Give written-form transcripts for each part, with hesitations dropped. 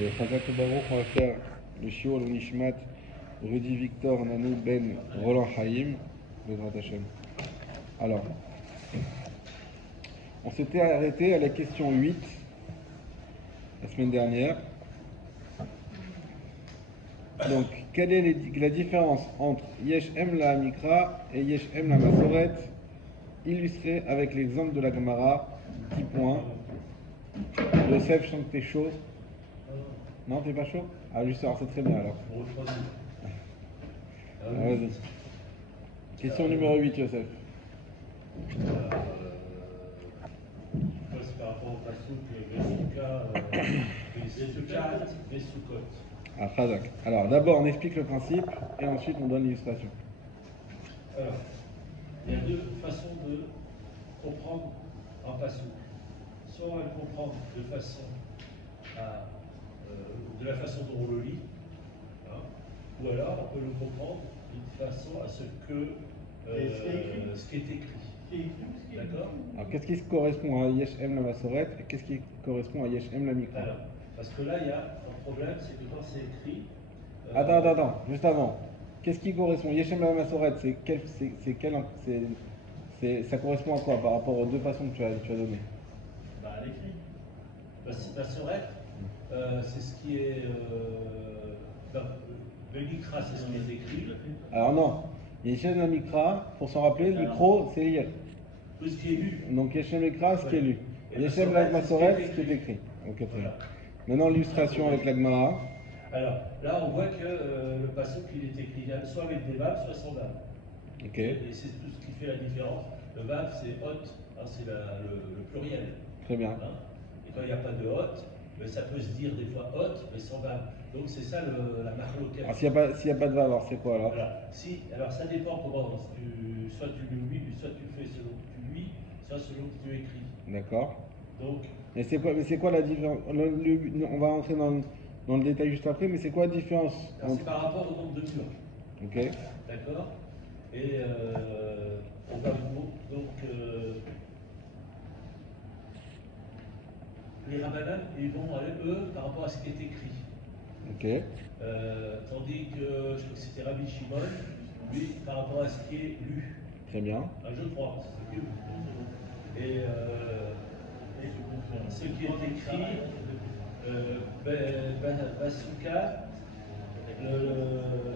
Et Chazak Baruch, on va faire le Shiur, le Nishmat, Rudy Victor, Nanou Ben, Roland Haïm, Bezrat Hashem. Alors, on s'était arrêté à la question 8 la semaine dernière. Donc, quelle est la différence entre Yesh Em la Mikra et Yesh Em la Masoret, illustré avec l'exemple de la Gemara, 10 points. Yosef, je sens que t'es chaud. Non, t'es pas chaud? Ah, juste, alors c'est très bien alors. Vas-y. Question numéro 8, Yosef. C'est par rapport au Passouk, Vesukot. Ah, Chazak. Alors, d'abord, on explique le principe et ensuite on donne l'illustration. Alors, il y a deux façons de comprendre un Passouk. Soit on va le comprendre de la façon dont on le lit, hein, ou alors on peut le comprendre d'une façon à ce qui est écrit. D'accord? Alors, qu'est-ce qui correspond à Yesh Em la Masoret et qu'est-ce qui correspond à Yesh Em la Mikra? Alors, parce que là, il y a un problème, c'est que quand c'est écrit... Attends, juste avant. Qu'est-ce qui correspond? Yesh Em la Masoret, ça correspond à quoi par rapport aux deux façons que tu as données? À l'écrit. Masoret, c'est ce qui est... le Mikra, c'est ce qui est écrit. Alors non. Yesh Em la Mikra, pour s'en rappeler, le micro, c'est lire. Tout ce qui est lu. Donc Yesh Em Mikra, ce qui est lu. Yesh Em la Masoret, ce qui est écrit. Ok, très bien. Maintenant, l'illustration avec la Gemara. Alors, là, on voit que le passouk, il est écrit soit avec des vaves, soit sans vaves. Ok. Et c'est tout ce qui fait la différence. Le vav, c'est hot, hein, c'est le pluriel. Très bien. Hein. Et quand il n'y a pas de hot, mais ça peut se dire des fois hot, mais sans vav. Donc, c'est ça la marloquette. Alors, s'il n'y a pas de vav, alors c'est quoi alors? Alors, ça dépend comment. Soit tu le lis, soit tu fais selon que tu lis, soit selon que tu écris. D'accord. Donc, mais c'est quoi la différence? On va rentrer dans le détail juste après, mais c'est quoi la différence? C'est par rapport au nombre de murs. Ok. D'accord. Et on va donc les Rabbanan, ils vont aller eux par rapport à ce qui est écrit. Ok. Tandis que je crois que c'était Rabbi Shimon, lui par rapport à ce qui est lu. Très bien. Je crois. Et ce qui est écrit, Basuka,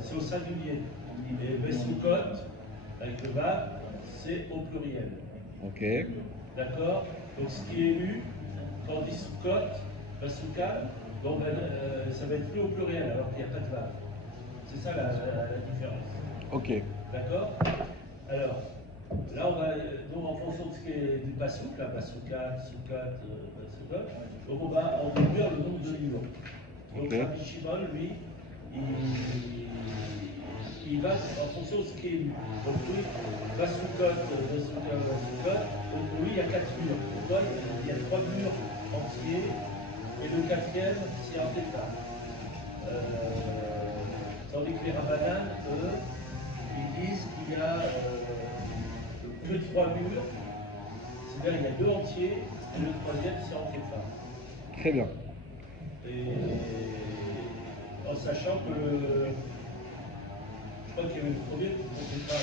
c'est au singulier. Et Besukot, avec le Vav, c'est au pluriel. Ok. D'accord? Donc ce qui est lu, quand on dit Sukot, Basuka, donc, ça va être lu au pluriel alors qu'il n'y a pas de Vav. C'est ça la différence. Ok. D'accord? Alors, là on va, donc en fonction de ce qui est du Passouk, la Basuka, Sukat, Basukot, donc on va en déduire le nombre de livres. Donc Rabbi Shimon, lui, il va en fonction de ce qui est lu. Donc lui, Basukot, donc lui il y a 4 murs. Pourquoi? Il y a 3 murs entiers et le 4e c'est un départ. Tandis que les Rabbanan, eux, ils disent qu'il y a que 3 murs, c'est-à-dire il y a 2 entiers et le 3e c'est en départ. Très bien. Et en sachant que je crois qu'il y avait le premier qui ne comptait pas,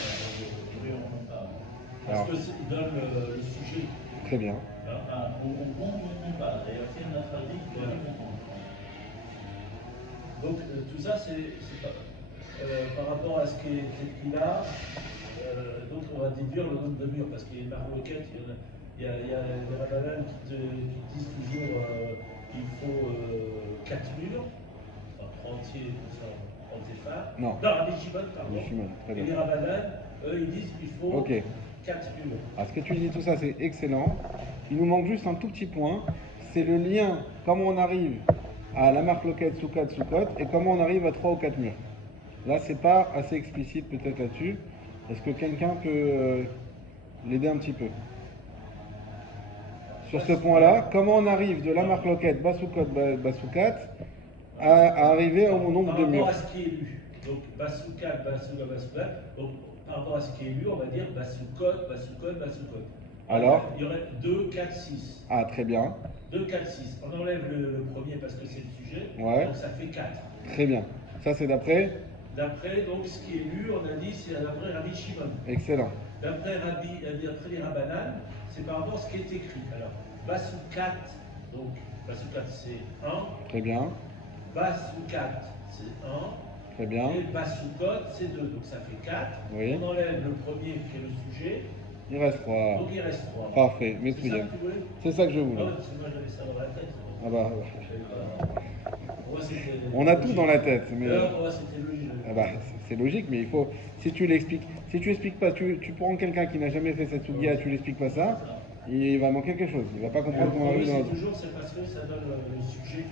parce qu'il donne le sujet. Très bien. On comprend ou on ne comprend pas. D'ailleurs, c'est notre avis qui doit comprendre. Donc tout ça, c'est par rapport à ce qui est écrit là, donc on va déduire le nombre de murs, parce qu'il y a une marloquette, il y a des Rabbanan qui disent toujours qu'il faut 4 murs, enfin 3 entiers, en départ. Non, Rabbi Shimon, pardon. Très bien. Et les Rabbanan, eux, ils disent qu'il faut 4 murs. Alors ce que tu dis tout ça, c'est excellent. Il nous manque juste un tout petit point, c'est le lien, comment on arrive à la marloquette Soukat, et comment on arrive à 3 ou 4 murs. Là, c'est pas assez explicite peut-être là-dessus. Est-ce que quelqu'un peut l'aider un petit peu? Sur ce point-là, comment on arrive de la marloquette Basoukat à arriver au nombre de murs? Par rapport à ce qui est lu. Donc, Basoukat. Donc, par rapport à ce qui est lu, on va dire Basoukot. Alors il y aurait 2, 4, 6. Ah, très bien. 2, 4, 6. On enlève le premier parce que c'est le sujet. Ouais. Donc ça fait 4. Très bien. Ça, c'est d'après. D'après, donc, ce qui est lu, on a dit, c'est d'après Rabbi Shimon. Excellent. D'après les Rabbanan, c'est par rapport à ce qui est écrit. Alors, Basoukat, donc, Basoukat c'est 1. Très bien. Basoukat c'est 1. Très bien. Et Basoukot c'est 2. Donc ça fait 4. Oui. On enlève le premier qui est le sujet. Il reste 3. Donc il reste 3. Parfait. C'est ça Mets-toi. que tu voulais? C'est ça que je Ah voulais. ouais, parce que moi j'avais ça dans la tête. Ah bah. Moi, On a tout dans la tête. Mais... Pour moi c'était logique. Ah bah, c'est logique, mais il faut. Si tu l'expliques. Si tu expliques pas, tu prends quelqu'un qui n'a jamais fait cette soudia, tu l'expliques pas ça, il va manquer quelque chose. Il va pas comprendre comment arrive dans c'est l'autre. toujours, c'est parce que ça donne le sujet,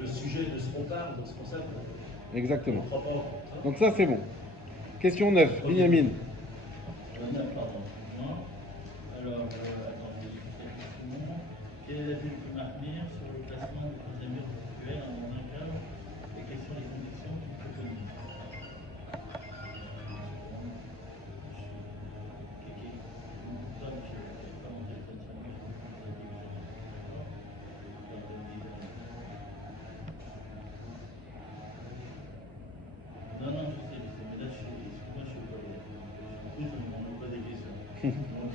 le sujet de spontané, donc c'est pour ça que. Exactement. On ne croit pas. Donc ça c'est bon. Question 9, Binyamin. Pardon. Alors, attendez, quel est l'avis du Mahmir sur le placement du troisième mur virtuel en un cadre et quelles sont les conditions qu'il préconise? Non, non, je sais, mais là, moi, je suis pas là. Du coup, je ne me pose pas des questions. Donc,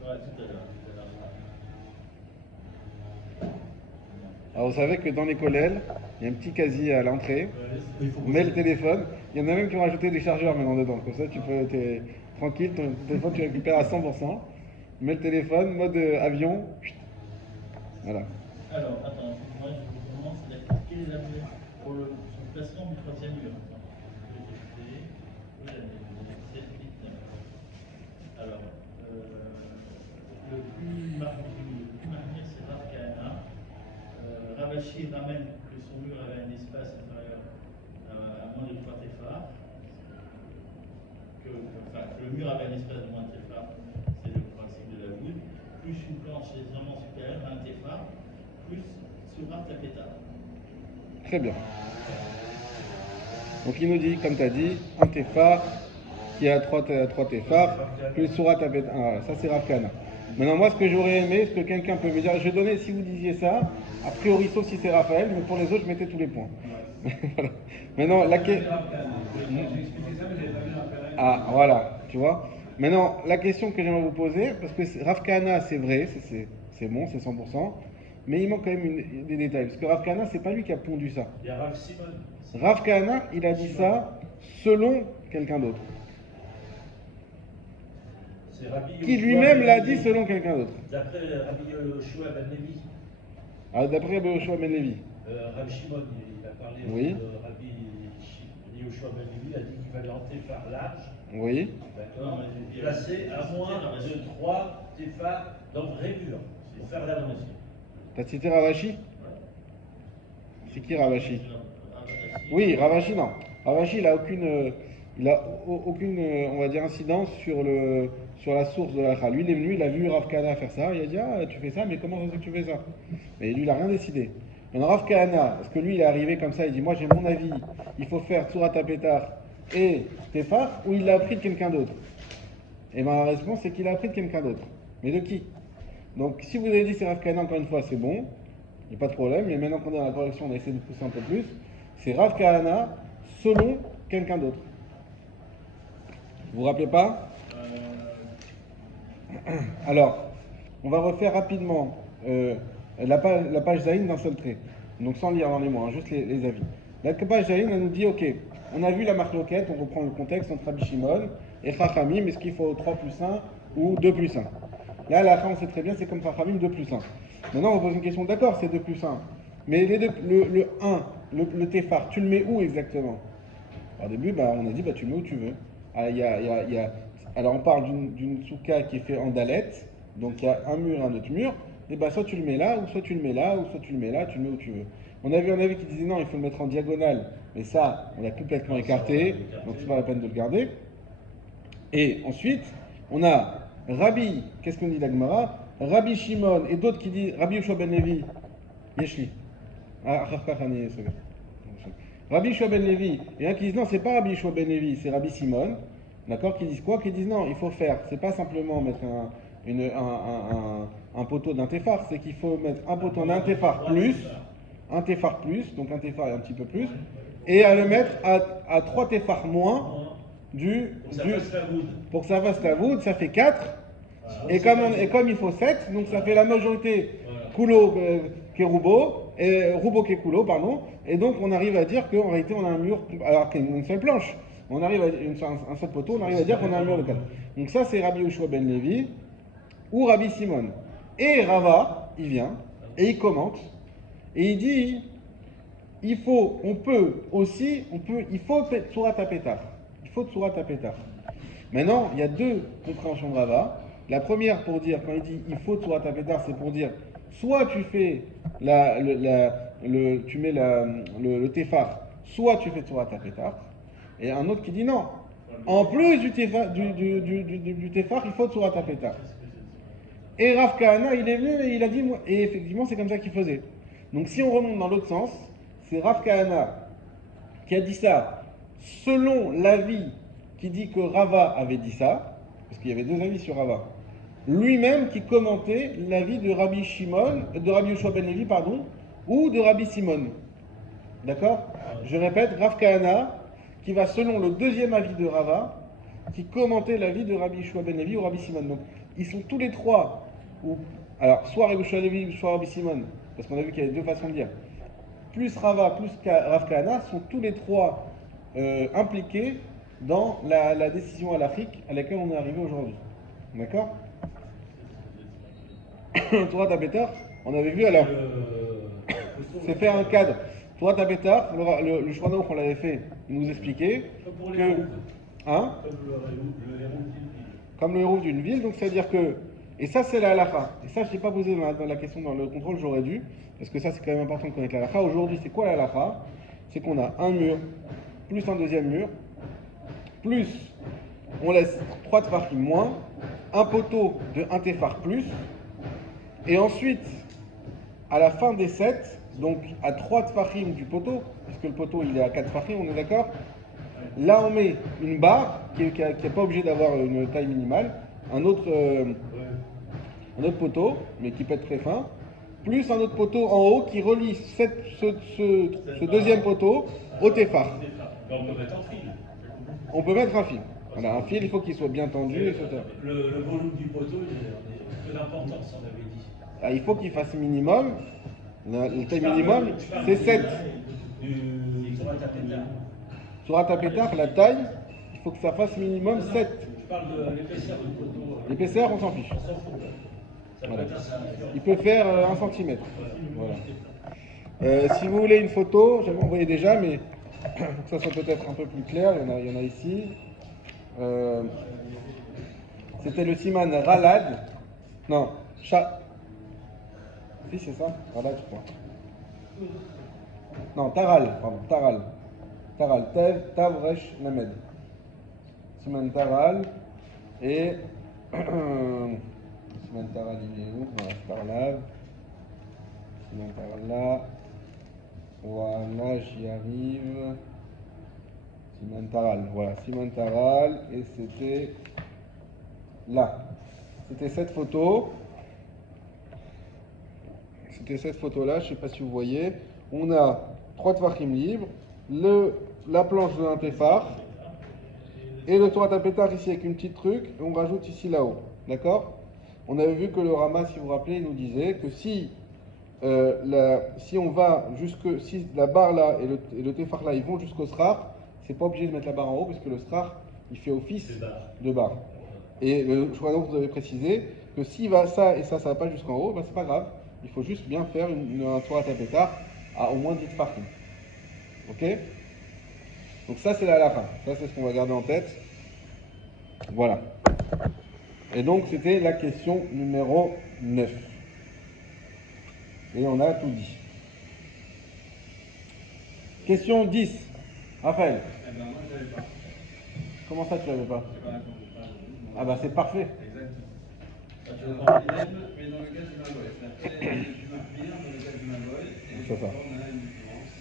ouais, tout à l'heure. Alors vous savez que dans les collèles, il y a un petit casier à l'entrée. On met le téléphone. Il y en a même qui ont rajouté des chargeurs maintenant dedans. Comme ça, tu peux, t'es tranquille, ton téléphone tu récupères à 100%. Mets le téléphone, mode avion. Chut. Voilà. Alors, attends, moi je vous commence à expliquer les avis pour le placement du troisième mur. Alors, le plus marqué, c'est Rav Kahana. Ravashi ramène que son mur avait un espace inférieur à moins de 3 tefar. Que le mur avait un espace de moins de tefar, c'est le principe de la voûte, plus une planche légèrement supérieure à un tefar, plus Surat Tapeta. Très bien. Donc il nous dit, comme tu as dit, un tefar qui a 3 tefar, plus Surat Tapeta. Ah, ça c'est Rav Kahana. Maintenant, moi, ce que j'aurais aimé, ce que quelqu'un peut me dire, je vais donner, si vous disiez ça, a priori, sauf si c'est Raphaël, mais pour les autres, je mettais tous les points. Voilà. Maintenant, la question. Ah, voilà, tu vois. Maintenant, la question que j'aimerais vous poser, parce que Rav Kahana, c'est vrai, c'est bon, c'est 100%, mais il manque quand même des détails, parce que Rav Kahana, c'est pas lui qui a pondu ça. Il y a Rav Simon. Rav Kahana, il a dit ça selon quelqu'un d'autre. Qui lui-même l'a dit selon quelqu'un d'autre. D'après Rabbi Yoshua Ben Levi. Ah, d'après Rabbi Yoshua Ben Levi. Rabbi Shimon, il a parlé Oui. de Rabbi Yoshua Ben Levi, il a dit qu'il fallait en tefar large. Oui. D'accord. Placé à moins de 3 tefar dans le vrai mur, pour faire la mesure. T'as cité Ravashi? C'est qui Ravashi? Oui, Ravashi, non. Ravashi, il a aucune, on va dire, incidence sur la source de la Kha. Lui, il est venu, il a vu Rav Kahana faire ça, il a dit, ah, tu fais ça, mais comment ça se fait que tu fais ça? Mais lui, il n'a rien décidé. Maintenant, Rav Kahana, parce que lui, il est arrivé comme ça, il dit, moi, j'ai mon avis, il faut faire Tsurat Tapetar et Tefar, ou il l'a appris de quelqu'un d'autre? Et ma réponse, c'est qu'il a appris de quelqu'un d'autre. Mais de qui? Donc, si vous avez dit c'est Rav Kahana, encore une fois, c'est bon, il n'y a pas de problème, mais maintenant qu'on est dans la correction, on va essayer de pousser un peu plus. C'est Rav Kahana selon quelqu'un d'autre. Vous vous rappelez pas? Alors, on va refaire rapidement la page Zahin d'un seul trait. Donc sans lire dans les mots, hein, juste les avis. La page Zahin, elle nous dit, ok, on a vu la marloquette, on reprend le contexte entre Rabbi Shimon et Chachamim, est-ce qu'il faut 3 plus 1 ou 2 plus 1? Là, à la fin, on sait très bien, c'est comme Chachamim, 2 plus 1. Maintenant, on pose une question, d'accord, c'est 2 plus 1. Mais le 1, le Tefar, tu le mets où exactement? Au début, on a dit, tu le mets où tu veux. Alors, on parle d'une souka qui est faite en dalette, donc il y a un mur et un autre mur, et soit tu le mets là, ou soit tu le mets là, ou soit tu le mets là, tu le mets où tu veux. On avait un avis qui disait non, il faut le mettre en diagonale, mais ça, on l'a complètement écarté, donc c'est pas la peine de le garder. Et ensuite, on a Rabbi, qu'est-ce qu'on dit la Gemara? Rabbi Shimon et d'autres qui disent, Rabbi Yoshua Ben Levi, Yeshli. Rabbi Yoshua Ben Levi, il y en a qui disent non, c'est pas Rabbi Yoshua Ben Levi, c'est Rabbi Simon, d'accord, qui disent quoi? Qui disent non, il faut faire, c'est pas simplement mettre un poteau d'un téphar, c'est qu'il faut mettre un poteau d'un téphar plus, un téphar plus, donc un téphar et un petit peu plus, et à le mettre à 3 téphars moins pour que ça fasse la voûte, ça fait 4. Et comme il faut 7, donc ça fait la majorité Koulo Kerubo, et Rubo Kekulo, pardon, et donc on arrive à dire qu'en réalité on a un mur, alors qu'il y a une seule planche, on arrive à un seul poteau, on arrive à dire qu'on a un mur de 4. Donc ça c'est Rabbi Yoshua ben Levi ou Rabbi Simon. Et Rava, il vient et il commente et il dit il faut Tsurat HaPetar. Il faut Tsurat HaPetar. Maintenant, il y a deux compréhensions de Rava. La première pour dire, quand il dit il faut Tsurat HaPetar, c'est pour dire soit tu fais tu mets le téphar, soit tu fais Tsurat HaPetar. Et un autre qui dit non. En plus du téphar, il faut Tsurat HaPetar. Et Rav Kahana, il est venu et il a dit, et effectivement, c'est comme ça qu'il faisait. Donc si on remonte dans l'autre sens, c'est Rav Kahana qui a dit ça selon l'avis qui dit que Rava avait dit ça, parce qu'il y avait deux avis sur Rava. Lui-même qui commentait l'avis de Rabbi Yoshua ben Levi, ou de Rabbi Simon. D'accord? Je répète, Rav Kahana qui va selon le deuxième avis de Rava, qui commentait l'avis de Rabbi Yoshua ben Levi ou Rabbi Simon. Donc ils sont tous les trois, alors soit Rabbi Yoshua ben Levi, soit Rabbi Simon, parce qu'on a vu qu'il y avait deux façons de dire, plus Rava, plus Rav Kahana, sont tous les trois impliqués dans la décision halachique à laquelle on est arrivé aujourd'hui. D'accord? Tsurat HaPetar, on avait vu alors, c'est faire un cadre. Tsurat HaPetar, le Shulchan Aruch, on l'avait fait, il nous expliquait que, hein, comme le héros d'une ville, donc c'est-à-dire que, et ça c'est la halacha, et ça je n'ai pas posé dans la question dans le contrôle, j'aurais dû, parce que ça c'est quand même important de connaître la halacha. Aujourd'hui c'est quoi la halacha? C'est qu'on a un mur, plus un deuxième mur, plus on laisse 3 tefachim moins, un poteau de 1 téphar plus, et ensuite, à la fin des 7, donc à 3 tefachim du poteau, puisque le poteau il est à 4 tefachim, on est d'accord? Là on met une barre qui n'est pas obligée d'avoir une taille minimale, un autre poteau, mais qui peut être très fin, plus un autre poteau en haut qui relie ce deuxième poteau au téphar. On peut mettre un fil. On peut mettre un fil. Voilà, un fil, il faut qu'il soit bien tendu, etc. Le volume du poteau, il a peu d'importance, on avait dit. Ah, il faut qu'il fasse minimum, le taille minimum, c'est 7. Tsurat HaPetar, la taille, il faut que ça fasse minimum 7. Tu parles de l'épaisseur du poteau. L'épaisseur, on s'en fiche. On s'en fout. Voilà. Il peut faire 1 cm. Voilà. Si vous voulez une photo, j'avais envoyé déjà, mais pour que ça soit peut-être un peu plus clair, il y en a ici. C'était le siman Ralad. Non, si c'est ça, Ralad je crois. Non, Taral, pardon, Taral. Taral, Tav, Resh, Lamed. Siman Taral et Siman Taral, il est où? Voilà, Tarlav. Siman Taral là. Voilà, j'y arrive. Siman Taral, voilà, Siman Taral, et c'était là. C'était cette photo. C'était cette photo-là, je ne sais pas si vous voyez. On a 3 tefachim libres, la planche de l'intéphar, et le Tsurat HaPetar ici avec une petite truc, et on rajoute ici là-haut. D'accord? On avait vu que le Rama, si vous vous rappelez, il nous disait que si on va si la barre là et le téphar là, ils vont jusqu'au srar, c'est pas obligé de mettre la barre en haut, parce que le srar, il fait office de barre. Et le Shulchan Aruch vous avez précisé que s'il va ça et ça va pas jusqu'en haut, ben c'est pas grave. Il faut juste bien faire un Tsurat HaPetar à au moins 10 tefachim. Ok? Donc ça c'est la halacha. Ça c'est ce qu'on va garder en tête. Voilà. Et donc c'était la question numéro 9. Et on a tout dit. Question 10. Raphaël. Eh ben moi je l'avais pas. Comment ça tu l'avais pas? J'ai pas répondu. Ah bah c'est parfait. Exactement. Mais dans le cas du Magoy, c'est-à-dire tu marques bien dans le cas du Magoy, et C'est ça. on a une différence.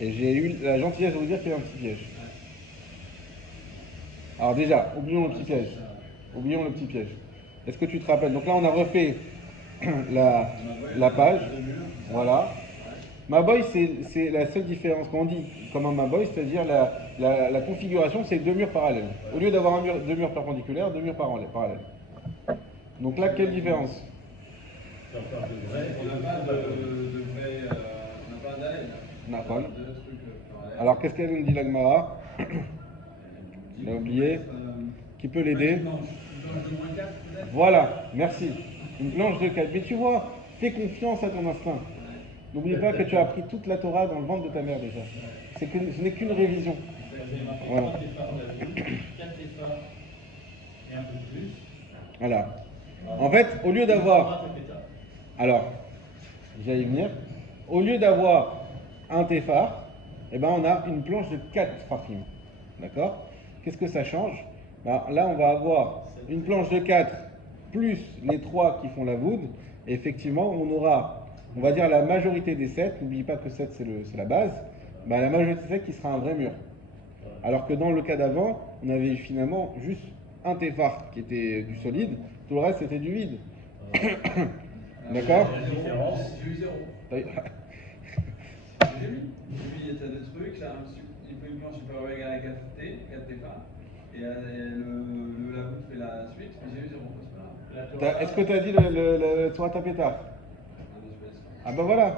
Et j'ai eu la gentillesse de vous dire qu'il y a un petit piège. Alors déjà, oublions le petit piège. oublions le petit piège. Est-ce que tu te rappelles? Donc là, on a refait la page. Voilà. Maboy, c'est la seule différence. Quand on dit comme un Maboy, c'est-à-dire la configuration, c'est deux murs parallèles. Au lieu d'avoir deux murs perpendiculaires, deux murs parallèles. Donc là, quelle différence? C'est encore de vrai. On n'a pas de vrai. On n'a pas d'AL. On n'a pas. De trucs parallèles. Alors, qu'est-ce qu'elle nous dit la Gemara? On a oublié. Qui peut l'aider? Une planche de moins 4 peut-être. Voilà, merci. Une planche de 4. Mais tu vois, fais confiance à ton instinct. N'oublie pas que tu as appris toute la Torah dans le ventre de ta mère déjà. Ce n'est qu'une révision. Voilà. 4 efforts et un peu plus. Voilà. En fait, au lieu d'avoir... Alors, j'allais y venir. Au lieu d'avoir un téphar, eh ben, on a une planche de 4 farfim. D'accord? Qu'est-ce que ça change? Ben, là, on va avoir une planche de 4 plus les 3 qui font la voûte. Et effectivement, on aura, on va dire, la majorité des 7. N'oublie pas que 7, c'est la base. Ben, la majorité des 7 qui sera un vrai mur. Alors que dans le cas d'avant, on avait finalement juste un téphar qui était du solide. Tout le reste, c'était du vide. D'accord? La différence. J'ai eu 0. T'as- J'ai mis. J'ai mis, t'as des trucs, ça, il faut une planche supérieure ou égale à 4T, 4 TFA. Et la voûte fait la suite, mais j'ai eu 0. C'est pas grave. Est-ce que tu as dit le Torah Pétard? Un espèce. Ah ben voilà.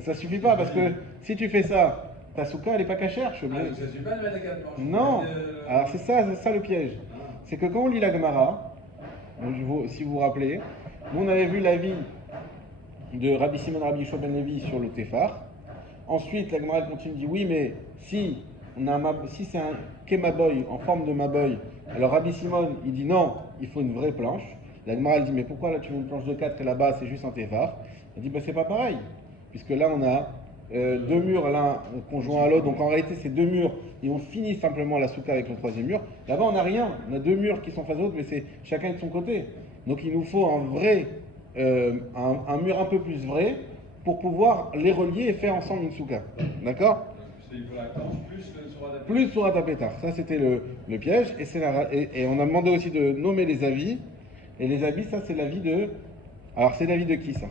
Ça suffit pas parce que si tu fais ça, ta souka elle est pas cachère. Je suis Ah, obligé- donc ça suffit pas de mettre à 4 planches. Non. Alors c'est ça le piège. C'est que quand on lit la Gemara, donc si vous vous rappelez, nous on avait vu l'avis de Rabbi Simon Rabbi Yeshua ben Levi sur le Téphar. Ensuite la Gemara elle continue dit oui mais si c'est un Kemaboy en forme de Maboy, alors Rabbi Simon il dit non, il faut une vraie planche. La Gemara elle dit mais pourquoi là tu veux une planche de 4 et là-bas c'est juste un Téphar? Elle dit bah c'est pas pareil, puisque là on a deux murs l'un conjoints à l'autre, donc en réalité c'est deux murs et on finit simplement la souka avec le troisième mur. Là-bas on n'a rien, on a deux murs qui sont face à l'autre mais c'est chacun de son côté. Donc il nous faut un vrai, un mur un peu plus vrai pour pouvoir les relier et faire ensemble une souka. D'accord? Il faut la planche plus le Sourate. Plus Surat Pétard. Ça c'était le piège et on a demandé aussi de nommer les avis. Et les avis ça c'est l'avis de... Alors c'est l'avis de qui ça?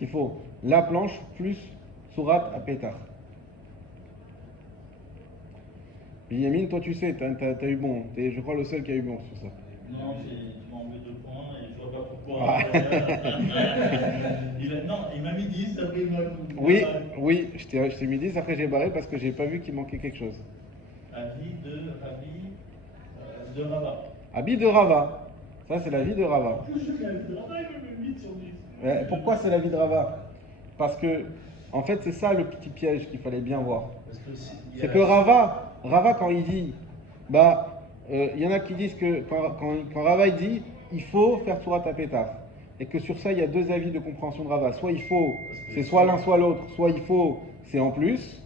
Il faut la planche plus Surat à Pétard. Benjamin, toi tu sais, t'as eu bon. T'es, je crois, le seul qui a eu bon sur ça. Non, tu m'as enlevé 2 points et je vois pas pourquoi. Il m'a mis 10, après il m'a. Oui, je t'ai mis 10, après j'ai barré parce que j'ai pas vu qu'il manquait quelque chose. Avis de Rabat. Habit de Rava. Ça c'est l'avis de Rava. Pourquoi c'est l'avis de Rava? Parce que, en fait, c'est ça le petit piège qu'il fallait bien voir. Parce que C'est que Rava quand il dit, il y en a qui disent que quand Rava il dit, il faut faire Surat à Pétard. Et que sur ça, il y a deux avis de compréhension de Rava. Soit il faut, c'est soit l'un soit l'autre, soit il faut, c'est en plus.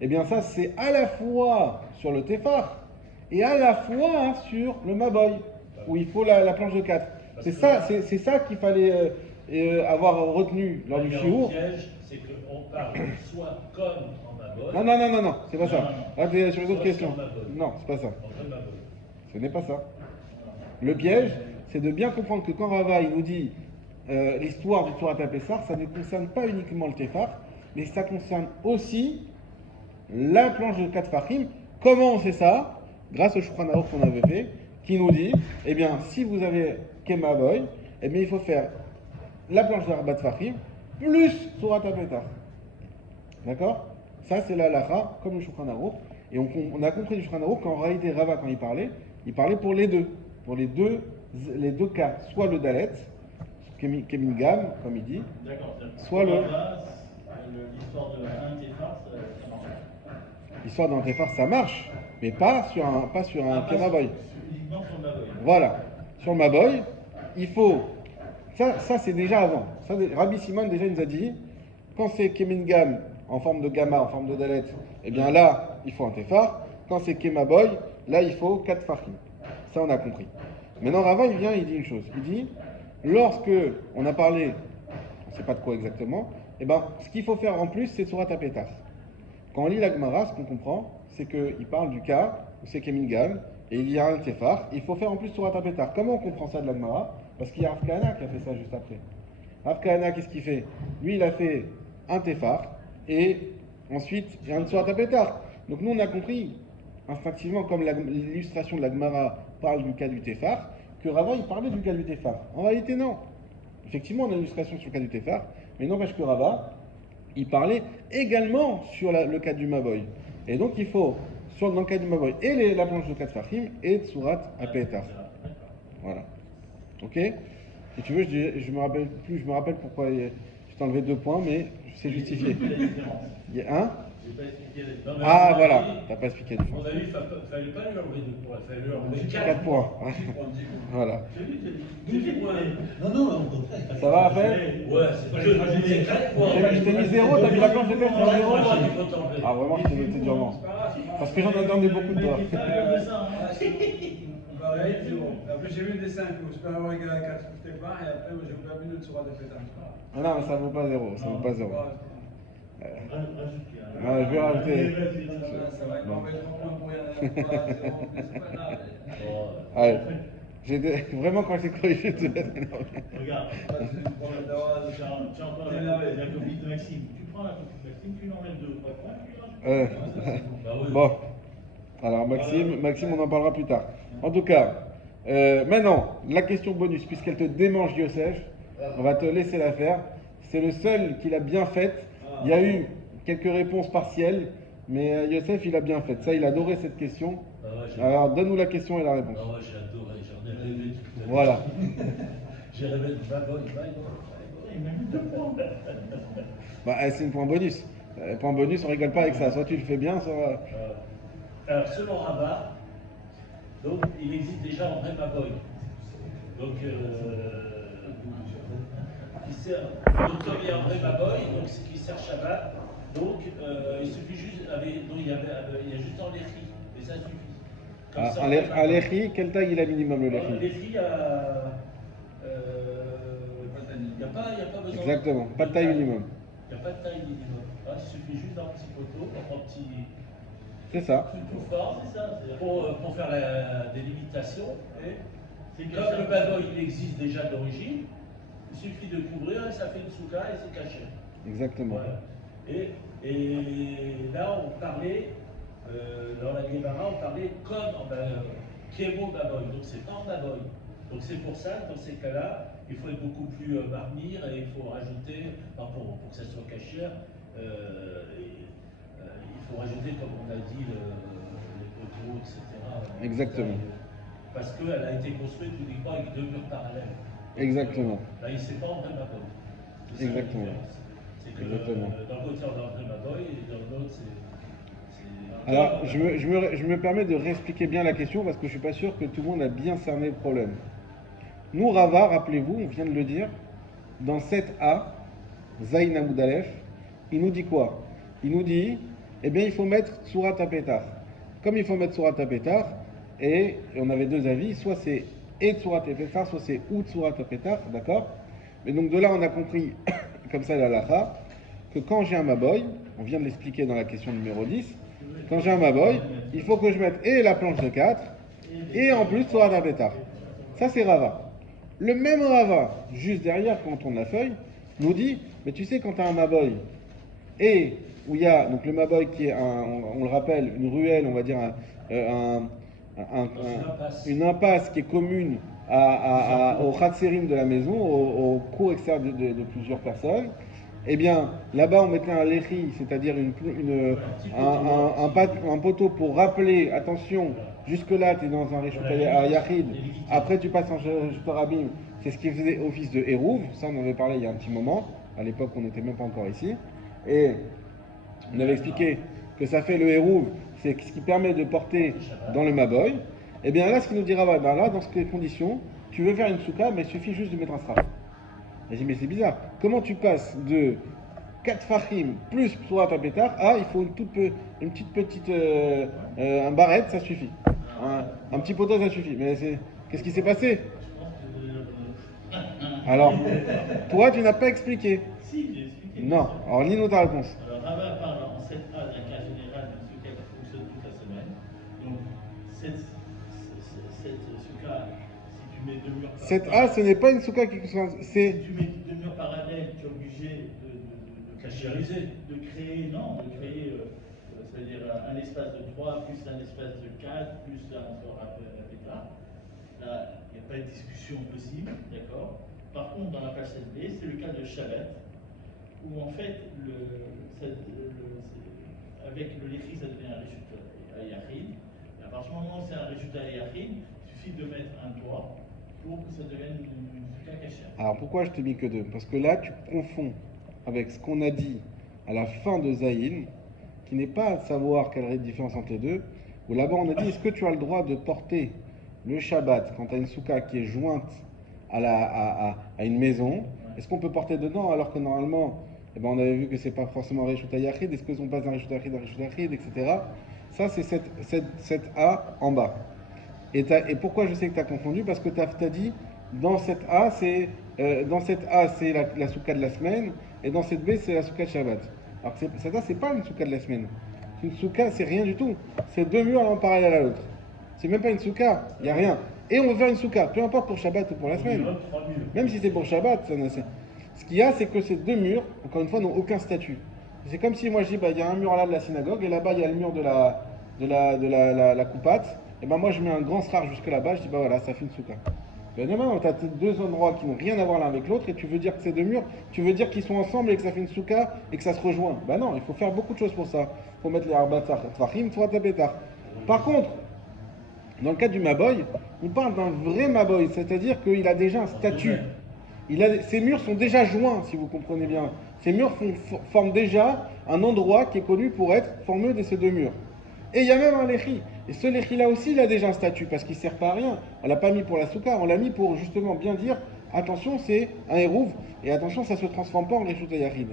Et bien ça, c'est à la fois sur le Téphar et à la fois sur le Maboy, où il faut la planche de 4. C'est ça qu'il fallait avoir retenu lors du Le shiur. piège, c'est qu'on parle soit comme en Mabon. Non, c'est pas Non, ça. non. Là, tu es sur les autres Soit questions. sur Mabon. Non, c'est pas ça. En vrai Mabon. Ce n'est pas ça. Le piège, c'est de bien comprendre que quand Rava il nous dit l'histoire du Torah Pessar, ça ne concerne pas uniquement le Téphar, mais ça concerne aussi la planche de 4 Fahim. Comment on sait ça? Grâce au Shulchan Aruch qu'on avait fait, qui nous dit, eh bien, si vous avez Kema Boy, eh bien, il faut faire la planche de Rabat Fahim plus Torah Pessar. D'accord? Ça, c'est la halakha, comme le Shulchan Aruch. Et on a compris du Shulchan Aruch qu'en réalité, Rava, quand il parlait pour les deux. Pour les deux cas. Soit le Dalet, Kemingam, comme il dit. D'accord. Soit l'histoire de un Téphar, ça marche. L'histoire d'un Téphar, ça marche, mais pas sur un Kemaboy. Uniquement sur le Maboy. Voilà. Sur le Maboy, il faut... Ça c'est déjà avant. Ça, Rabbi Simon déjà il nous a dit, quand c'est Kemingam en forme de gamma, en forme de Dalet, eh bien là, il faut un Téphar. Quand c'est Kemaboy, là, il faut 4 Fahim. Ça, on a compris. Maintenant, Rava, il vient, il dit une chose. Il dit, lorsque on a parlé, on ne sait pas de quoi exactement, eh ben, ce qu'il faut faire en plus, c'est Surat Pétach. Quand on lit la Gemara, ce qu'on comprend, c'est qu'il parle du cas c'est Kemin Gam, et il y a un Tefar, il faut faire en plus Surat Apetar. Comment on comprend ça de l'Agmara? Parce qu'il y a Rav Kahana qui a fait ça juste après. Rav Kahana, qu'est-ce qu'il fait? Lui, il a fait un Tefar, et ensuite, il y a un Surat Apetar. Donc nous, on a compris, instinctivement, comme l'illustration de l'Agmara parle du cas du Tefar, que Rava, il parlait du cas du Tefar. En réalité, non. Effectivement, on a une illustration sur le cas du Tefar, mais n'empêche que Rava, il parlait également sur le cas du Maboy. Et donc il faut, dans le cas du Maboy, et la planche de 4 Fahim et Tsurat Apetar. Voilà. Ok? Si tu veux, je me rappelle plus, je me rappelle pourquoi je t'ai enlevé 2 points, mais c'est justifié. Il y a un? J'ai pas expliqué les Non, mais Ah on a voilà, dit- t'as pas expliqué. On a vu, il fallait pas lui enlever 2 points, il fallait lui enlever 4 4 points. Voilà. J'ai vu, j'ai dit. 12 points. Non, non, au contraire. Ça va, Raphaël? Ouais, c'est pas 4 points. Je t'ai mis 0, t'as mis la planche de 4 sur 0. Moi, j'ai dit, faut t'enlever. Ah vraiment, je t'ai noté durement. Parce que j'en attendais beaucoup de toi. Après, j'ai vu le dessin que je peux avoir égal à 4 sur tes parts, et après, j'ai pas vu le Tsurat Apetar. Ah non, mais ça vaut pas 0, ça vaut pas 0. Rajoute. Ouais, je vais rajouter. Ça va être mauvais, pour rien. C'est pas grave. Bon, Allez. Vraiment, quand j'ai corrigé, je te laisse énerver. Regarde, tu as encore la copie de Maxime. Tu prends la copie de Maxime, tu l'enlèves 2 ou 3 points, tu rajoutes. bah oui. Bon. Alors, Maxime, on en parlera plus tard. En tout cas, maintenant, la question bonus, puisqu'elle te démange Yosef, on va te laisser la faire. C'est le seul qui l'a bien faite. Il y a eu quelques réponses partielles, mais Yosef, il a bien fait. Ça, il a adoré cette question. Ah ouais, j'ai- Alors, donne-nous la question et la réponse. Ah ouais, j'ai adoré, j'en ai rêvé toute la vie. Voilà. J'ai rêvé de Babon, Il m'a mis 2 points. Bah, c'est une point bonus. Point bonus, on rigole pas avec ça. Soit tu le fais bien, soit. Alors, selon Rabat, donc, il existe déjà un vrai Maboy. Donc, comme il y a un vrai Maboy, donc c'est qui sert Shabbat, donc il suffit juste, donc, il y a juste un Lechi, et ça suffit. Comme ça, Un Lechi, quelle taille il a minimum le Lechi? Lechi, il n'y a pas besoin. Exactement, pas de taille minimum. Il n'y a pas de taille minimum. Ah, il suffit juste d'un petit poteau, un petit. C'est ça. Tout fort, C'est ça. pour faire la délimitation. Et C'est comme que ça- le bagoy il existe déjà d'origine, il suffit de couvrir et ça fait une souka et c'est caché. Exactement. Voilà. Et là, on parlait, dans la Guémara, on parlait comme Kémo bagoy. Donc c'est pas en bagoy. Donc c'est pour ça, dans ces cas-là, il faut être beaucoup plus marmire et il faut rajouter, pour que ça soit cachère, il faut rajouter, comme on a dit, les poteaux, etc. Exactement. Parce qu'elle a été construite uniquement avec 2 murs parallèles. Exactement. Là, il ne s'est pas en vrai Maboy. C'est ça la Exactement. différence. C'est que Exactement. dans le côté, on a un vrai Maboy et dans l'autre, c'est. Alors, je me permets de réexpliquer bien la question parce que je suis pas sûr que tout le monde a bien cerné le problème. Nous, Rava, rappelez-vous, on vient de le dire, dans 7a, Zayn Amoud Aleph, il nous dit quoi? Il nous dit, eh bien, il faut mettre Surat Apetar. Comme il faut mettre Surat Apetar, et on avait 2 avis, soit c'est et Surat Apetar, soit c'est ou Surat Apetar, d'accord? Mais donc de là, on a compris, comme ça, la lacha, que quand j'ai un Maboy, on vient de l'expliquer dans la question numéro 10, quand j'ai un Maboy, il faut que je mette et la planche de 4, et en plus Surat Apetar. Ça, c'est Rava. Le même Rava, juste derrière, quand on tourne la feuille, nous dit, mais tu sais, quand tu as un Maboy, et où il y a, donc le Maboy qui est, on le rappelle, une ruelle, on va dire, une impasse qui est commune au Khatserim de la maison, au cours extérieur de plusieurs personnes, eh bien, là-bas, on mettait un lechi, c'est-à-dire un poteau pour rappeler, attention, jusque-là, tu es dans un réchauffé à Yachid, après tu passes en Rabim, c'est ce qui faisait office de Hérouv, ça on en avait parlé il y a un petit moment, à l'époque on n'était même pas encore ici, et on avait expliqué que ça fait le Hérouv, c'est ce qui permet de porter dans le Maboy. Et bien là, ce qu'il nous dira, bah, là, dans ces conditions, tu veux faire une souka, mais il suffit juste de mettre un strap. Il dit, mais c'est bizarre, comment tu passes de 4 fachim plus Surat Apetar à il faut une petite un barrette, ça suffit. Un petit poteau, ça suffit. Mais qu'est-ce qui s'est passé? Alors, toi, tu n'as pas expliqué. Si, j'ai expliqué. Non, alors lis-nous ta réponse. Alors, Rava parle en 7a d'un cas général de ce qui fonctionne toute la semaine. Donc, deux murs Cette A, parallèles. ce n'est pas une souka qui concerne. Si C'est. tu mets deux murs parallèles, tu es obligé de Cachériser. de créer, non, de créer, c'est-à-dire un espace de 3 plus un espace de 4 plus un sort avec là. Là, il n'y a pas de discussion possible, d'accord. Par contre, dans la page 7b, c'est le cas de Shabbat, où en fait, avec le Léchi, ça devient un résultat à Yachid. Et à partir du moment où c'est un résultat à Yachid, il suffit de mettre un toit pour que ça devienne une souka cachère. Alors pourquoi je te mis que 2? Parce que là, tu confonds avec ce qu'on a dit à la fin de Zayin, qui n'est pas de savoir quelle est la différence entre les deux, où là-bas on a dit est-ce que tu as le droit de porter le Shabbat quand tu as une souka qui est jointe à une maison? Est-ce qu'on peut porter dedans alors que normalement, eh ben, on avait vu que c'est pas forcément un Reshut Yachid, est-ce qu'on passe d'un Reshut Yachid à un Reshut Yachid, etc. Ça, c'est cette A en bas. Et pourquoi je sais que tu as confondu? Parce que tu as dit dans cette A, c'est la souka de la semaine, et dans cette B, c'est la souka de Shabbat. Alors que cette A, c'est pas une souka de la semaine. Une souka, c'est rien du tout. C'est deux murs l'un parallèle à l'autre. C'est même pas une souka, il n'y a rien. Et on veut faire une souka, peu importe pour Shabbat ou pour la semaine. Même si c'est pour Shabbat, ce qu'il y a, c'est que ces deux murs, encore une fois, n'ont aucun statut. C'est comme si moi je dis, bah, il y a un mur là de la synagogue, et là-bas il y a le mur de la coupate. Et ben moi je mets un grand srar jusque là-bas, je dis bah voilà, ça fait une souka. Ben non, tu as deux endroits qui n'ont rien à voir l'un avec l'autre, et tu veux dire que ces deux murs, tu veux dire qu'ils sont ensemble et que ça fait une souka et que ça se rejoint. Ben non, il faut faire beaucoup de choses pour ça. Il faut mettre les arbatar, tvachim, soit tabetar. Par contre, dans le cas du maboy, on parle d'un vrai maboy, c'est-à-dire qu'il a déjà un statut. Ces murs sont déjà joints, si vous comprenez bien. Ces murs forment déjà un endroit qui est connu pour être formé de ces deux murs. Et il y a même un léchi. Et ce léchi-là aussi, il a déjà un statut, parce qu'il ne sert pas à rien. On ne l'a pas mis pour la souka, on l'a mis pour justement bien dire, attention, c'est un hérouv, et attention, ça ne se transforme pas en reshut yachid.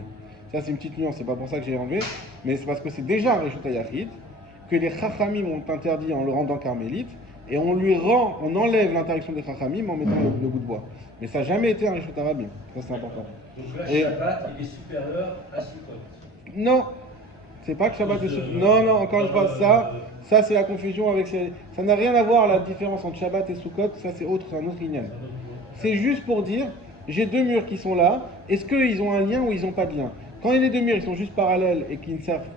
Ça, c'est une petite nuance, c'est pas pour ça que j'ai enlevé, mais c'est parce que c'est déjà un reshut yachid, que les chachamim ont interdit en le rendant carmélite, et on enlève l'interdiction des chachamim en mettant le bout de bois. Mais ça n'a jamais été un reshut arabim, ça c'est important. Donc là, Shabbat, il est supérieur à Sukkot. Non, c'est pas que Shabbat est Sukkot. Non, encore une fois, ça c'est la confusion avec ça n'a rien à voir la différence entre Shabbat et Sukkot, ça c'est un autre lignan. C'est juste pour dire, j'ai deux murs qui sont là, est-ce qu'ils ont un lien ou ils n'ont pas de lien? Quand les deux murs ils sont juste parallèles et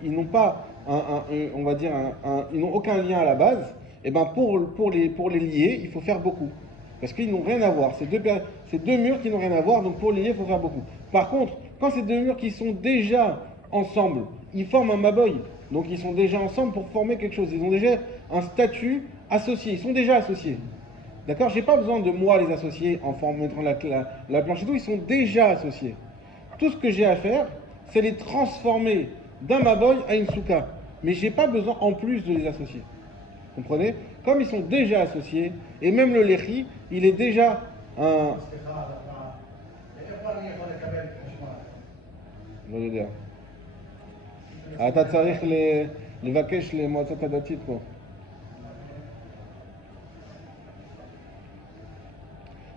ils n'ont pas on va dire ils n'ont aucun lien à la base, et ben pour les lier, il faut faire beaucoup. Parce qu'ils n'ont rien à voir. C'est deux murs qui n'ont rien à voir, donc pour les lier, il faut faire beaucoup. Par contre, quand ces deux murs qui sont déjà ensemble, ils forment un maboy, donc ils sont déjà ensemble pour former quelque chose. Ils ont déjà un statut associé, ils sont déjà associés. D'accord? J'ai pas besoin de moi les associer en mettant la planche et tout, ils sont déjà associés. Tout ce que j'ai à faire, c'est les transformer d'un maboy à une souka. Mais j'ai pas besoin en plus de les associer. Comprenez? Comme ils sont déjà associés, et même le lechi, il est déjà un... לא יודע. אתה צריך לבקש למועצת הדתית פה.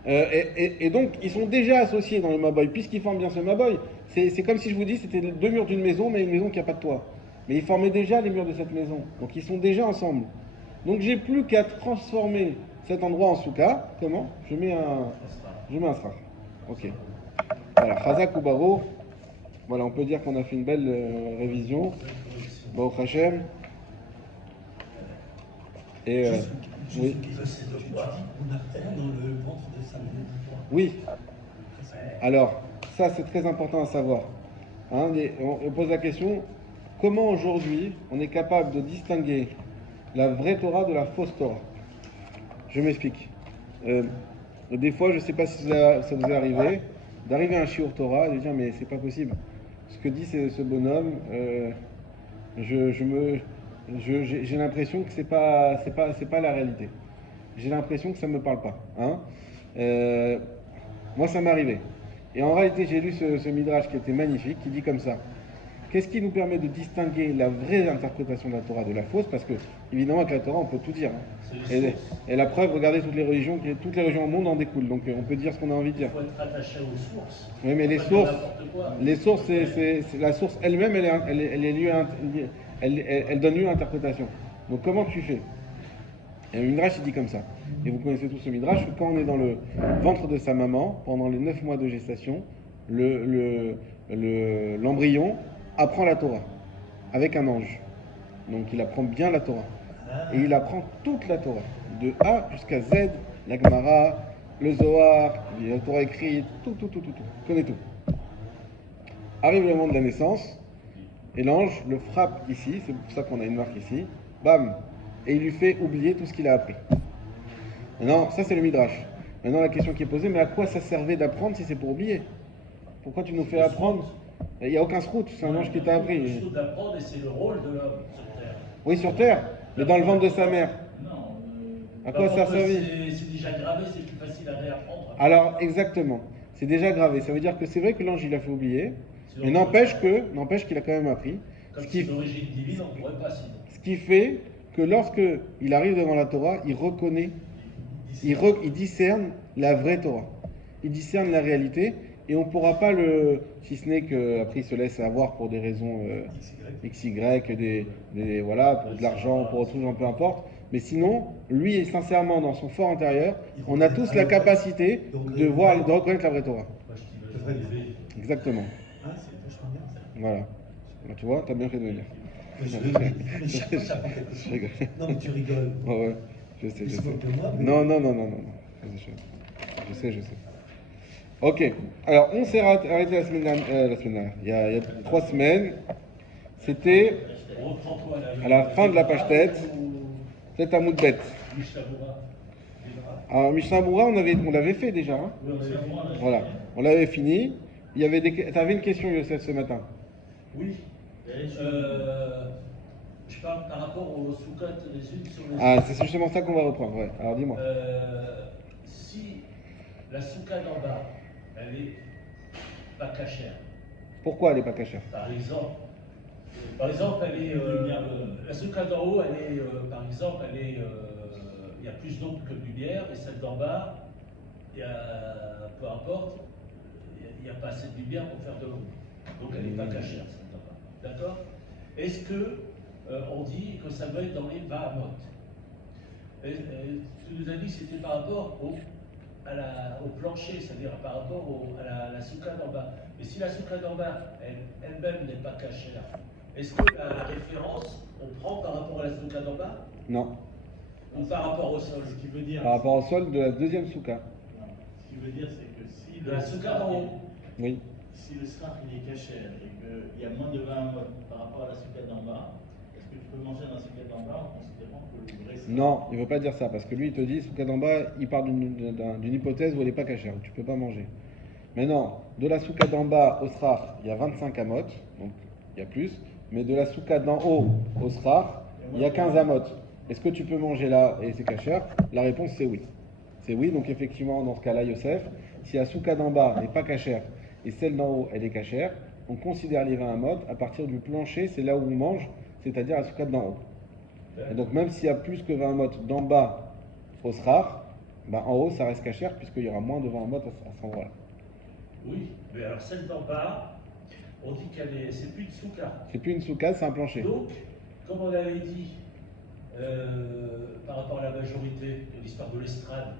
Et donc, ils sont déjà associés dans le maboy, puisqu'ils forment bien ce maboy. C'est comme si je vous dis, c'était deux murs d'une maison, mais une maison qui n'a pas de toit. Mais ils formaient déjà les murs de cette maison. Donc, ils sont déjà ensemble. Donc, j'ai plus qu'à transformer cet endroit en souka. Comment? Je mets un srar. Ok. Voilà, Chazak ou Baro. Voilà, on peut dire qu'on a fait une belle révision. Baruch Hashem. Et oui. On apprend dans le ventre de sa mère. Oui. Alors, ça c'est très important à savoir. Hein, on pose la question, comment aujourd'hui on est capable de distinguer la vraie Torah de la fausse Torah? Je m'explique. Des fois, je ne sais pas si ça vous est arrivé, d'arriver à un shiur Torah et de dire mais c'est pas possible. Ce que dit ce bonhomme, j'ai l'impression que c'est pas la réalité. J'ai l'impression que ça ne me parle pas. Hein. Moi, ça m'est arrivé. Et en réalité, j'ai lu ce midrash qui était magnifique, qui dit comme ça. Qu'est-ce qui nous permet de distinguer la vraie interprétation de la Torah de la fausse? Parce que, évidemment, avec la Torah, on peut tout dire. Hein. Et la preuve, regardez toutes les religions au monde en découlent. Donc, on peut dire ce qu'on a envie de dire. Il faut être attaché aux sources. Oui, mais les sources, c'est la source elle-même, elle donne lieu à l'interprétation. Donc, comment tu fais? Et le Midrash, il dit comme ça. Et vous connaissez tous ce Midrash, que quand on est dans le ventre de sa maman, pendant les 9 mois de gestation, l'embryon apprend la Torah avec un ange. Donc il apprend bien la Torah. Et il apprend toute la Torah, de A jusqu'à Z, la Gemara, le Zohar, la Torah écrite, tout. Il connaît tout. Arrive le moment de la naissance, et l'ange le frappe ici, c'est pour ça qu'on a une marque ici, bam, et il lui fait oublier tout ce qu'il a appris. Maintenant, ça c'est le Midrash. Maintenant la question qui est posée, mais à quoi ça servait d'apprendre si c'est pour oublier? Pourquoi tu nous fais apprendre? Il n'y a aucun srout, c'est un ange qui t'a appris. C'est d'apprendre et c'est le rôle de l'homme sur Terre. Oui, sur Terre, mais dans le ventre de sa mère. Non, À quoi ça a servi? C'est déjà gravé, c'est plus facile à réapprendre. Alors, exactement. C'est déjà gravé. Ça veut dire que c'est vrai que l'ange, il a fait oublier, mais n'empêche qu'il a quand même appris. Comme Ce c'est qui, d'origine divine, on ne pourrait pas sinon. ce qui fait que lorsque il arrive devant la Torah, il reconnaît, il discerne la vraie Torah. Il discerne la réalité, et on ne pourra pas si ce n'est qu'après il se laisse avoir pour des raisons XY, voilà, pour de l'argent, pour autre chose, peu importe. Mais sinon, lui, sincèrement, dans son fort intérieur, on a tous la capacité de reconnaître la vraie Torah. Moi, je t'imagine rêver. Exactement. Ah, c'est vachement bien ça. Voilà. Bah, tu vois, t'as bien fait de venir. Mais chaque fois, j'apprends quelque chose. Je rigole. Non, mais tu rigoles. Ouais, je sais. Il se moque de moi, mais- Non. Je sais. Ok. Alors, on s'est arrêté la semaine dernière. Il y a 3 semaines. C'était Reprends-toi à la fin de la page tête. Peut-être à Moudbet. Alors, Mishnah Moura, on l'avait fait déjà. Hein. Voilà. On l'avait fini. Tu avais une question, Youssef, ce matin. Oui. Je parle par rapport aux soukottes les unes sur les autres. Ah, c'est justement ça qu'on va reprendre. Ouais. Alors, dis-moi. Si la souka d'en bas, elle est pas cachère, Pourquoi elle n'est pas cachère? par exemple, elle est, la souka d'en haut, elle est, par exemple, il y a plus d'eau que de lumière, et celle d'en bas, peu importe, il n'y a pas assez de lumière pour faire de l'eau. Donc elle n'est pas cachère, celle d'en bas. D'accord? Est-ce que on dit que ça doit être dans les Bahamot? Tu nous as dit que c'était par rapport au plancher, c'est-à-dire par rapport à la souka d'en bas. Mais si la souka d'en bas elle-même n'est pas cachère, est-ce que la référence, on prend par rapport à la souka d'en bas Non. ou par rapport au sol? Ce qui veut dire, Par rapport au sol de la deuxième souka. ce qui veut dire, c'est que si De la souka d'en haut. Oui. si le srach il est cachère et qu'il y a moins de 20 mot par rapport à la souka d'en bas, est-ce que tu peux manger dans la souka d'en bas en considérant que le vrai srach... Non, il ne veut pas dire ça, parce que lui, il te dit, souka d'en bas, il part d'une hypothèse où elle n'est pas cachère, où tu ne peux pas manger. Mais non, de la souka d'en bas au srach, il y a 25 amot, donc il y a plus, mais de la souka d'en haut au srach, il y a 15 amot. Est-ce que tu peux manger là et c'est cachère? La réponse c'est oui. C'est oui, donc effectivement, dans ce cas-là, Yosef, si la souka d'en bas n'est pas cachère et celle d'en haut, elle est cachère, on considère les 20 amot à partir du plancher, c'est là où on mange, c'est-à-dire la souka d'en haut. Et donc même s'il y a plus que 20 amot d'en bas au srach, ben, en haut ça reste cachère puisqu'il y aura moins de 20 amot à cet endroit-là. Oui, mais alors celle d'en bas, on dit c'est plus de souka. C'est plus une souka, c'est un plancher. Donc, comme on avait dit, par rapport à la majorité de l'histoire de l'estrade,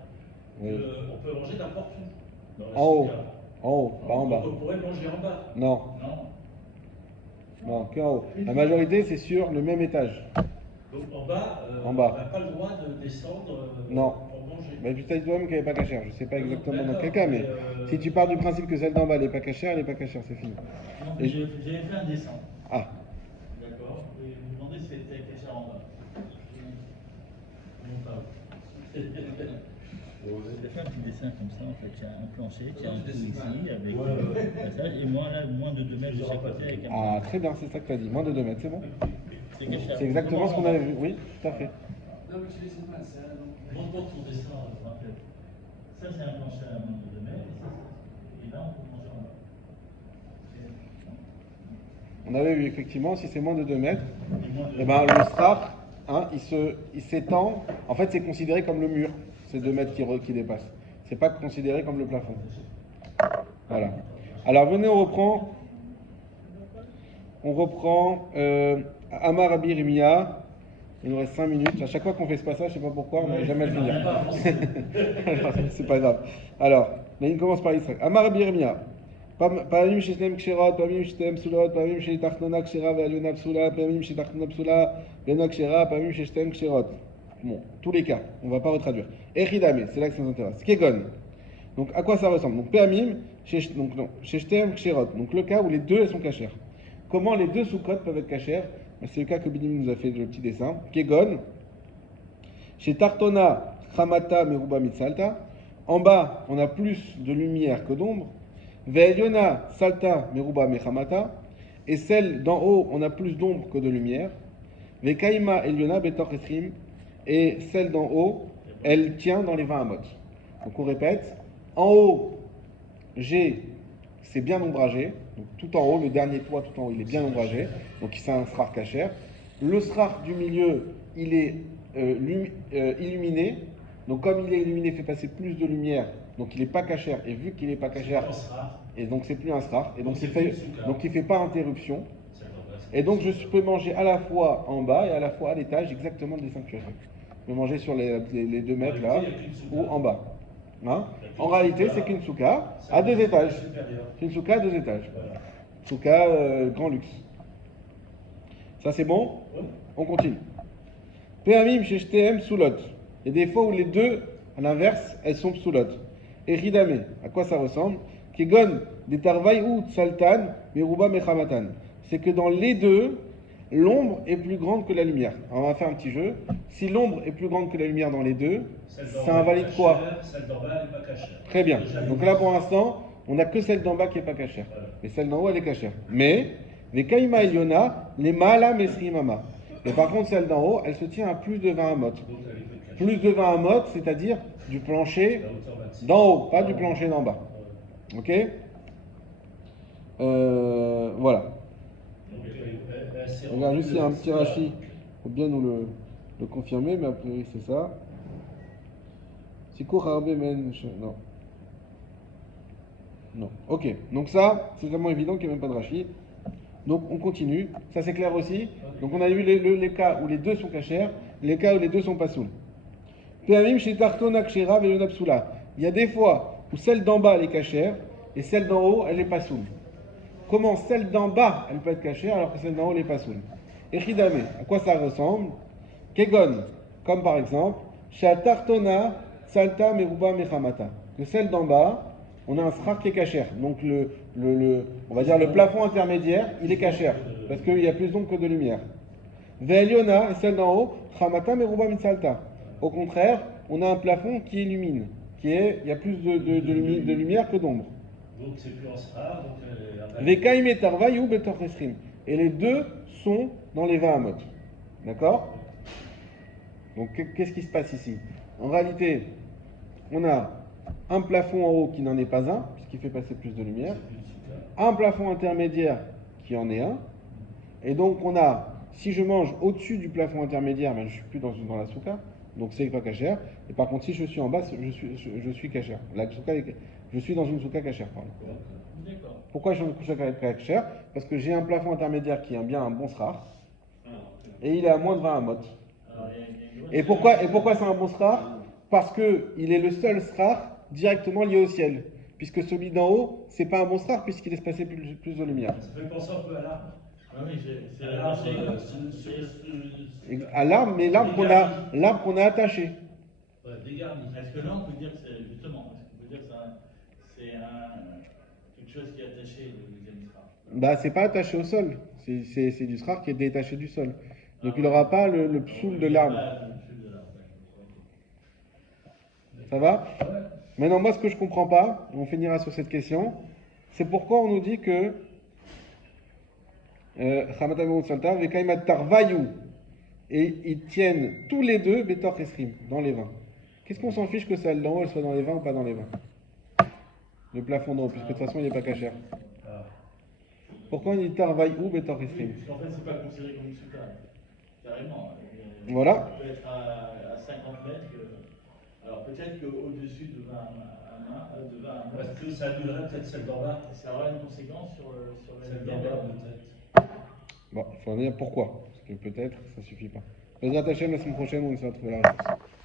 Oui. on peut manger n'importe où. Dans la En haut, souka. en haut, pas en bas. Donc, on pourrait manger en bas. Non, Non. non, qu'en haut. La majorité c'est sur le même étage. Donc en bas, En bas. on n'a pas le droit de descendre Non. pour manger. Mais tu t'as dit toi-même qu'elle n'est pas cachère. Je ne sais pas exactement dans D'accord, quel cas, mais mais, si tu pars du principe que celle d'en bas n'est pas cachère, elle n'est pas cachère, c'est fini. Non, Et- j'avais fait un dessin, Ah, d'accord, et je me demandais si c'était cachère en bas. Non, pas. J'ai fait un petit dessin comme ça, en fait, il y a un plancher, il y a un trou ici, avec un passage, et moi là, moins de 2 mètres de chaque côté avec un... ah, très bien, c'est ça que tu as dit. Moins de 2 mètres, c'est bon. C'est cachère. C'est exactement ce qu'on avait vu. Oui, tout à fait. Non, mais tu laisses pas, c'est un Montre ton dessin. En fait, ça c'est un plancher à moins de 2 mètres, et là on peut manger en bas. On avait vu effectivement, si c'est moins de 2 mètres, Et moins de... eh ben, le strap, hein, il s'étend. En fait, c'est considéré comme le mur, ces 2 mètres qui dépassent. C'est pas considéré comme le plafond. Voilà. Alors venez, on reprend. Amar Rabbi Rimia, Il nous reste 5 minutes. À chaque fois qu'on fait ce passage, je ne sais pas pourquoi, on n'arrive jamais à le finir. Pas avancé. Alors, c'est pas grave. Alors, là, il commence par Israël. Amar Birmia. פעמים ששניהם כשרות, פעמים ששתיהם פסולות, פעמים שתחתונה כשרה ועליונה פסולה, פעמים שתחתונה פסולה ועליונה כשרה, פעמים ששתיהם כשרות. Bon, tous les cas, on ne va pas retraduire. Echidame, c'est là que ça nous intéresse. Kegon. Donc, à quoi ça ressemble? Donc, Péamim, chez Shtem Kshirot. Donc, le cas où les deux elles sont cachères. Comment les deux sous-cotes peuvent être cachères? C'est le cas que Binim nous a fait le petit dessin. Kegon. Chez Tartona, Chamata, Meruba, Mitsalta. En bas, on a plus de lumière que d'ombre. Ve'eliona, Salta, Meruba, Mechamata. Et celle d'en haut, on a plus d'ombre que de lumière. Ve'kaima, Eliona, Betor Esrim. Et celle d'en haut, elle tient dans les 20 amot. Donc on répète. En haut, c'est bien ombragé. Donc tout en haut, le dernier toit tout en haut, il est bien ombragé. Donc c'est un srar cachère. Le srar du milieu, il est illuminé. Donc comme il est illuminé, il fait passer plus de lumière. Donc il n'est pas cachère. Et vu qu'il n'est pas cachère, et donc c'est plus un srar. Et donc il ne fait pas interruption. Et donc je peux manger à la fois en bas et à la fois à l'étage, exactement le dessin que tu as fait. Je peux manger sur les 2 mètres là, ou en bas. Hein? En réalité, c'est qu'une souka à 2 étages. C'est une souka à 2 étages. Souka grand luxe. Ça c'est bon? On continue. Péamim chez Shtem Soulot. Il y a des fois où les deux, à l'inverse, elles sont Soulot. Et Ridame, à quoi ça ressemble? Kegon, des Tarvaï ou Tsaltan, Meruba Mechamatan. C'est que dans les deux, l'ombre est plus grande que la lumière. Alors on va faire un petit jeu. Si l'ombre est plus grande que la lumière dans les deux, ça invalide quoi? Celle d'en bas, elle n'est pas cachère. Très bien. Donc là, pour l'instant, on n'a que celle d'en bas qui n'est pas cachère. Mais celle d'en haut, elle est cachère. Mais, les Kaima Eliona, les Maala Mesri Mama. Mais par contre, celle d'en haut, elle se tient à plus de 20 amot. Plus de 20 amot, c'est-à-dire du plancher d'en haut, pas du plancher d'en bas. Ok? Voilà. Regarde juste, il y a un petit rachis. Il faut bien nous le confirmer, mais a priori c'est ça. Sikur Harbe Men. Non. Non. Ok. Donc ça, c'est vraiment évident qu'il n'y a même pas de rachis. Donc on continue. Ça c'est clair aussi. Donc on a eu les cas où les deux sont cachères, les cas où les deux sont pas soul. Péamim chez Tartona Kshera Velona Psula. Il y a des fois où celle d'en bas elle est cachère et celle d'en haut elle est pas soul. Comment celle d'en bas elle peut être cachère alors que celle d'en haut elle est pas soul? Echidame, à quoi ça ressemble? Kegon, comme par exemple, chez Tartona Salta Meruba Mechamata. Que celle d'en bas, on a un srar qui est cachère. Donc on va dire le plafond intermédiaire, il est cachère. Parce qu'il y a plus d'ombre que de lumière. Ve'eliona, et celle d'en haut, Chamata Meruba Mitsalta. Au contraire, on a un plafond qui illumine. Il y a plus de lumière que d'ombre. Donc c'est plus en sera. Vekaim et Tarvaï ou Betor Esrim. Et les deux sont dans les 20 amot. D'accord? Donc qu'est-ce qui se passe ici? En réalité, on a un plafond en haut qui n'en est pas un, puisqu'il fait passer plus de lumière. Un plafond intermédiaire qui en est un. Et donc on a, si je mange au-dessus du plafond intermédiaire, ben, je ne suis plus dans la souka, donc c'est pas cachère. Et par contre, si je suis en bas, je suis cachère. Je suis dans une souka cachère. Pourquoi je suis dans une souka cachère? Parce que j'ai un plafond intermédiaire qui est bien un bon srar, et il est à moins de 20 amot. Et pourquoi c'est un bon srar? Parce qu'il est le seul srar directement lié au ciel. Puisque celui d'en haut, c'est pas un bon srar puisqu'il laisse passer plus de lumière. Ça fait penser un peu à l'arbre. C'est À l'arbre, mais l'arbre qu'on a attaché. Ouais, dégarni. Est-ce que là on peut dire que c'est justement, est-ce qu'on peut dire que c'est quelque chose qui est attaché au deuxième srar? Bah c'est pas attaché au sol, c'est du srar qui est détaché du sol. Donc il n'aura pas le psoul de l'arbre. Ça va? Maintenant moi ce que je comprends pas, on finira sur cette question, c'est pourquoi on nous dit que et ils tiennent tous les deux Betor Esrim dans les 20. Qu'est-ce qu'on s'en fiche que celle d'en haut elle soit dans les 20 ou pas dans les 20? Le plafond d'en haut, puisque de toute façon il n'est pas cachère. Pourquoi on dit Tarvaï ou Betor Esrim? Parce qu'en fait c'est pas considéré comme une souka, carrément. Voilà. Ça peut être à 50 mètres. Alors peut-être qu'au-dessus de 20 amot, Parce que ça annulerait peut-être celle d'en bas. ça aura une conséquence sur la Celle d'en lumière. bas peut-être. Bon, il faut dire pourquoi. Parce que peut-être ça suffit pas. Bezrat Hashem, la semaine prochaine, on essaiera de trouver la réponse.